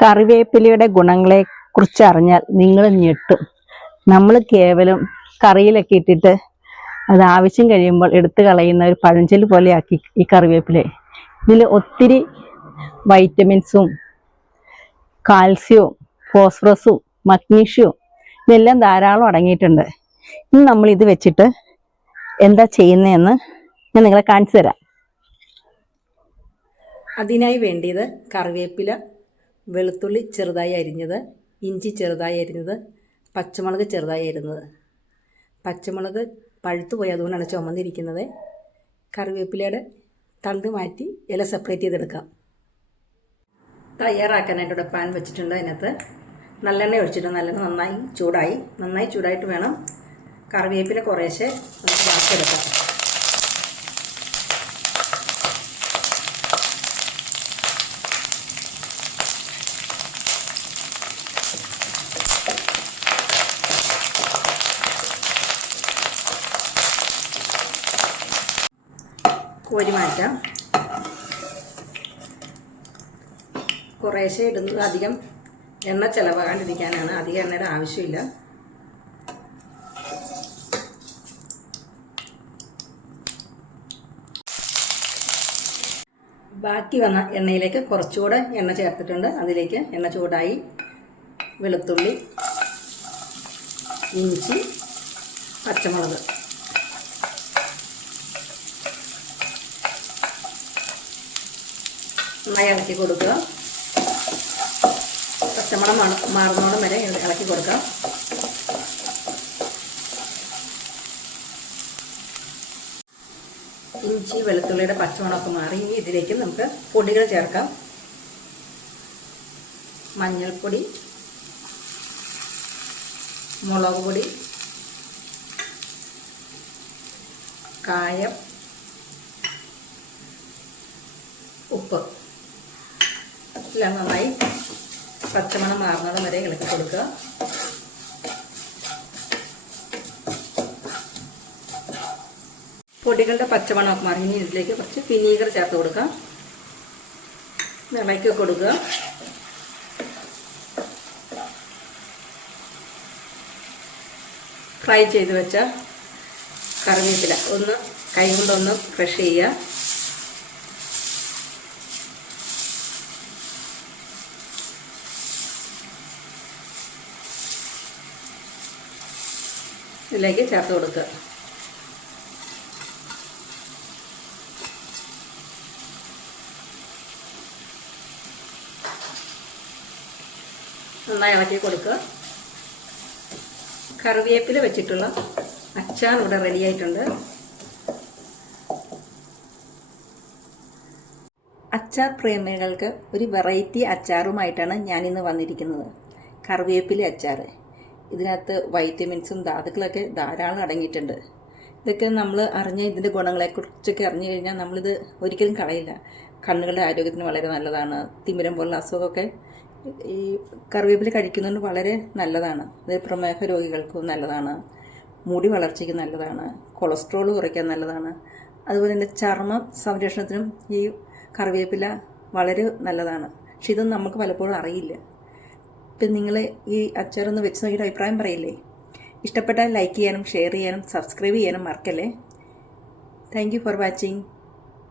കറിവേപ്പിലയുടെ ഗുണങ്ങളെക്കുറിച്ച് അറിഞ്ഞാൽ നിങ്ങൾ ഞെട്ടും. നമ്മൾ കേവലം കറിയിലൊക്കെ ഇട്ടിട്ട് അത് ആവശ്യം കഴിയുമ്പോൾ എടുത്തു കളയുന്ന ഒരു പഴഞ്ചൊല്ല് പോലെയാക്കി ഈ കറിവേപ്പില. ഇതിൽ ഒത്തിരി വൈറ്റമിൻസും കാൽസ്യവും ഫോസ്ഫറസും മഗ്നീഷ്യവും ഇതെല്ലാം ധാരാളം അടങ്ങിയിട്ടുണ്ട്. ഇന്ന് നമ്മൾ ഇത് വെച്ചിട്ട് എന്താ ചെയ്യുന്നതെന്ന് ഞാൻ നിങ്ങളെ കാണിച്ചു തരാം. അതിനായി വേണ്ടിയത് കറിവേപ്പില, വെളുത്തുള്ളി ചെറുതായി അരിഞ്ഞത്, ഇഞ്ചി ചെറുതായി അരിഞ്ഞത്, പച്ചമുളക് ചെറുതായി അരിഞ്ഞത്. പച്ചമുളക് പഴുത്തുപോയി, അതുകൊണ്ടാണ് ചുമന്നിരിക്കുന്നത്. കറിവേപ്പിലയുടെ തണ്ട് മാറ്റി ഇല സെപ്പറേറ്റ് ചെയ്തെടുക്കാം. തയ്യാറാക്കാനായിട്ട് പാൻ വെച്ചിട്ടുണ്ട്. അതിനകത്ത് നല്ലെണ്ണ ഒഴിച്ചിട്ട് നല്ലെണ്ണ നന്നായി ചൂടായിട്ട് വേണം കറിവേപ്പില കുറേശ്ശെ നമുക്ക് വാർത്തെടുക്കാം. കോരി മാറ്റാം. കുറേശ്ശെ ഇടുന്നത് അധികം എണ്ണ ചിലവാകാണ്ടിരിക്കാനാണ്. അധികം എണ്ണയുടെ ആവശ്യമില്ല. ബാക്കി വന്ന എണ്ണയിലേക്ക് കുറച്ചുകൂടെ എണ്ണ ചേർത്തിട്ടുണ്ട്. അതിലേക്ക് എണ്ണ ചൂടായി വെളുത്തുള്ളി, ഇഞ്ചി, പച്ചമുളക് നന്നായി ഇളക്കി കൊടുക്കുക. പച്ചമണം മാറുന്നോളം വരെ ഇളക്കി കൊടുക്കാം. ഇഞ്ചി വെളുത്തുള്ളിയുടെ പച്ചമണമൊക്കെ മാറി. ഇനി ഇതിലേക്ക് നമുക്ക് പൊടികൾ ചേർക്കാം. മഞ്ഞൾപ്പൊടി, മുളക് പൊടി, കായം, ഉപ്പ് എല്ലാം നന്നായി പച്ചമണം മാറുന്നതും വരെ ഇളക്കി കൊടുക്കുക. പൊടികളുടെ പച്ചമണമൊക്കെ മാറി. ഇനി ഇതിലേക്ക് കുറച്ച് വിനീഗർ ചേർത്ത് കൊടുക്കാം. ഇളക്കി കൊടുക്കുക. ഫ്രൈ ചെയ്ത് വെച്ച കറിവേപ്പില ഒന്ന് കൈ കൊണ്ടൊന്ന് ക്രഷ് ചെയ്യുക. ഇതിലേക്ക് ചേർത്ത് കൊടുക്കുക. നന്നായി ഇളക്കി കൊടുക്കുക. കറിവേപ്പില വെച്ചിട്ടുള്ള അച്ചാർ ഇവിടെ റെഡി ആയിട്ടുണ്ട്. അച്ചാർ പ്രേമികൾക്ക് ഒരു വെറൈറ്റി അച്ചാറുമായിട്ടാണ് ഞാനിന്ന് വന്നിരിക്കുന്നത്. കറിവേപ്പില അച്ചാർ. ഇതിനകത്ത് വൈറ്റമിൻസും ധാതുക്കളൊക്കെ ധാരാളം അടങ്ങിയിട്ടുണ്ട്. ഇതൊക്കെ നമ്മൾ ഇതിൻ്റെ ഗുണങ്ങളെക്കുറിച്ചൊക്കെ അറിഞ്ഞു കഴിഞ്ഞാൽ നമ്മളിത് ഒരിക്കലും കളയില്ല. കണ്ണുകളുടെ ആരോഗ്യത്തിന് വളരെ നല്ലതാണ്. തിമിരം പോലുള്ള അസുഖമൊക്കെ ഈ കറിവേപ്പില കഴിക്കുന്നതുകൊണ്ട് വളരെ നല്ലതാണ്. അത് പ്രമേഹ രോഗികൾക്കും നല്ലതാണ്. മുടി വളർച്ചയ്ക്ക് നല്ലതാണ്. കൊളസ്ട്രോൾ കുറയ്ക്കാൻ നല്ലതാണ്. അതുപോലെ തന്നെ ചർമ്മ സംരക്ഷണത്തിനും ഈ കറിവേപ്പില വളരെ നല്ലതാണ്. പക്ഷെ ഇതൊന്നും നമുക്ക് പലപ്പോഴും അറിയില്ല. ഇപ്പം നിങ്ങൾ ഈ അച്ചാറൊന്ന് വെച്ച് നോക്കിയിട്ട് അഭിപ്രായം പറയില്ലേ? ഇഷ്ടപ്പെട്ടാൽ ലൈക്ക് ചെയ്യാനും ഷെയർ ചെയ്യാനും സബ്സ്ക്രൈബ് ചെയ്യാനും മറക്കല്ലേ. Thank you for watching.